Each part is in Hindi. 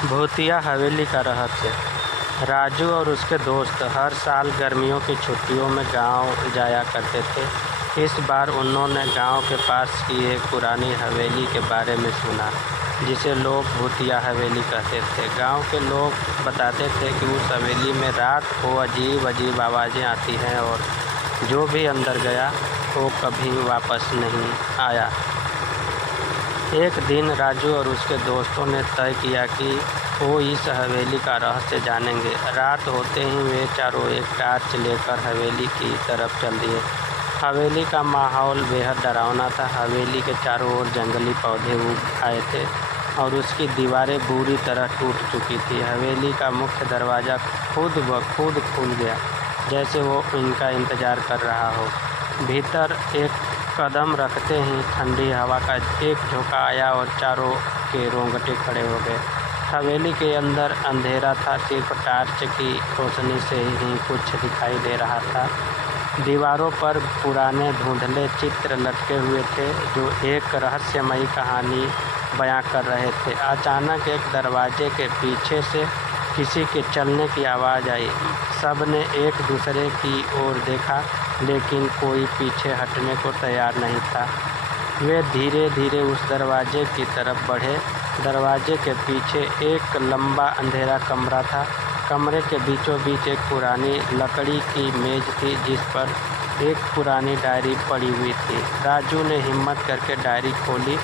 भूतिया हवेली का रहस्य। राजू और उसके दोस्त हर साल गर्मियों की छुट्टियों में गांव जाया करते थे। इस बार उन्होंने गांव के पास की एक पुरानी हवेली के बारे में सुना, जिसे लोग भूतिया हवेली कहते थे। गांव के लोग बताते थे कि उस हवेली में रात को अजीब अजीब आवाज़ें आती हैं और जो भी अंदर गया वो कभी वापस नहीं आया। एक दिन राजू और उसके दोस्तों ने तय किया कि वो इस हवेली का रहस्य जानेंगे। रात होते ही वे चारों एक टार्च लेकर हवेली की तरफ चल दिए। हवेली का माहौल बेहद डरावना था। हवेली के चारों ओर जंगली पौधे उग आए थे और उसकी दीवारें बुरी तरह टूट चुकी थी। हवेली का मुख्य दरवाज़ा खुद ब खुद खुल गया, जैसे वो इनका इंतज़ार कर रहा हो। भीतर एक कदम रखते ही ठंडी हवा का एक झोंका आया और चारों के रोंगटे खड़े हो गए। हवेली के अंदर अंधेरा था, सिर्फ टार्च की रोशनी से ही कुछ दिखाई दे रहा था। दीवारों पर पुराने धुंधले चित्र लटके हुए थे जो एक रहस्यमयी कहानी बयां कर रहे थे। अचानक एक दरवाजे के पीछे से किसी के चलने की आवाज़ आई। सब ने एक दूसरे की ओर देखा, लेकिन कोई पीछे हटने को तैयार नहीं था। वे धीरे धीरे उस दरवाजे की तरफ बढ़े। दरवाजे के पीछे एक लंबा अंधेरा कमरा था। कमरे के बीचों बीच एक पुरानी लकड़ी की मेज थी, जिस पर एक पुरानी डायरी पड़ी हुई थी। राजू ने हिम्मत करके डायरी खोली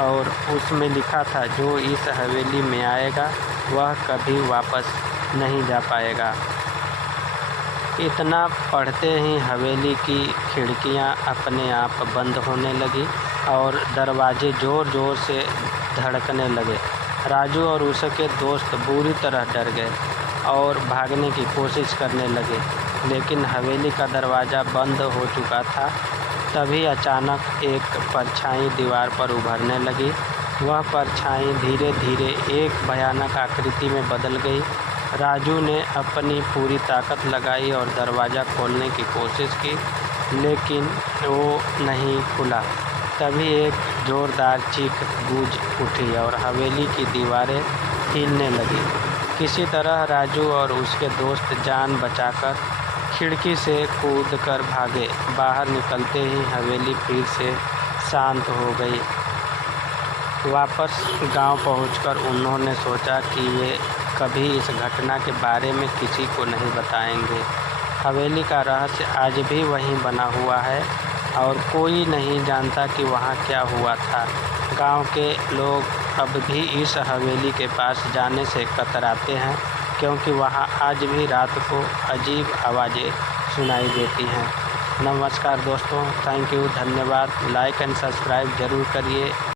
और उसमें लिखा था, जो इस हवेली में आएगा वह कभी वापस नहीं जा पाएगा। इतना पढ़ते ही हवेली की खिड़कियां अपने आप बंद होने लगी और दरवाजे ज़ोर ज़ोर से धड़कने लगे। राजू और उसके दोस्त बुरी तरह डर गए और भागने की कोशिश करने लगे, लेकिन हवेली का दरवाज़ा बंद हो चुका था। तभी अचानक एक परछाई दीवार पर उभरने लगी। वह परछाई धीरे धीरे एक भयानक आकृति में बदल गई। राजू ने अपनी पूरी ताकत लगाई और दरवाज़ा खोलने की कोशिश की, लेकिन वो नहीं खुला। तभी एक ज़ोरदार चीख गूंज उठी और हवेली की दीवारें हिलने लगीं। किसी तरह राजू और उसके दोस्त जान बचाकर खिड़की से कूदकर भागे। बाहर निकलते ही हवेली फिर से शांत हो गई। वापस गांव पहुंचकर उन्होंने सोचा कि वे कभी इस घटना के बारे में किसी को नहीं बताएंगे। हवेली का रहस्य आज भी वहीं बना हुआ है और कोई नहीं जानता कि वहाँ क्या हुआ था। गांव के लोग अब भी इस हवेली के पास जाने से कतराते हैं, क्योंकि वहाँ आज भी रात को अजीब आवाज़ें सुनाई देती हैं। नमस्कार दोस्तों, थैंक यू, धन्यवाद। लाइक एंड सब्सक्राइब ज़रूर करिए।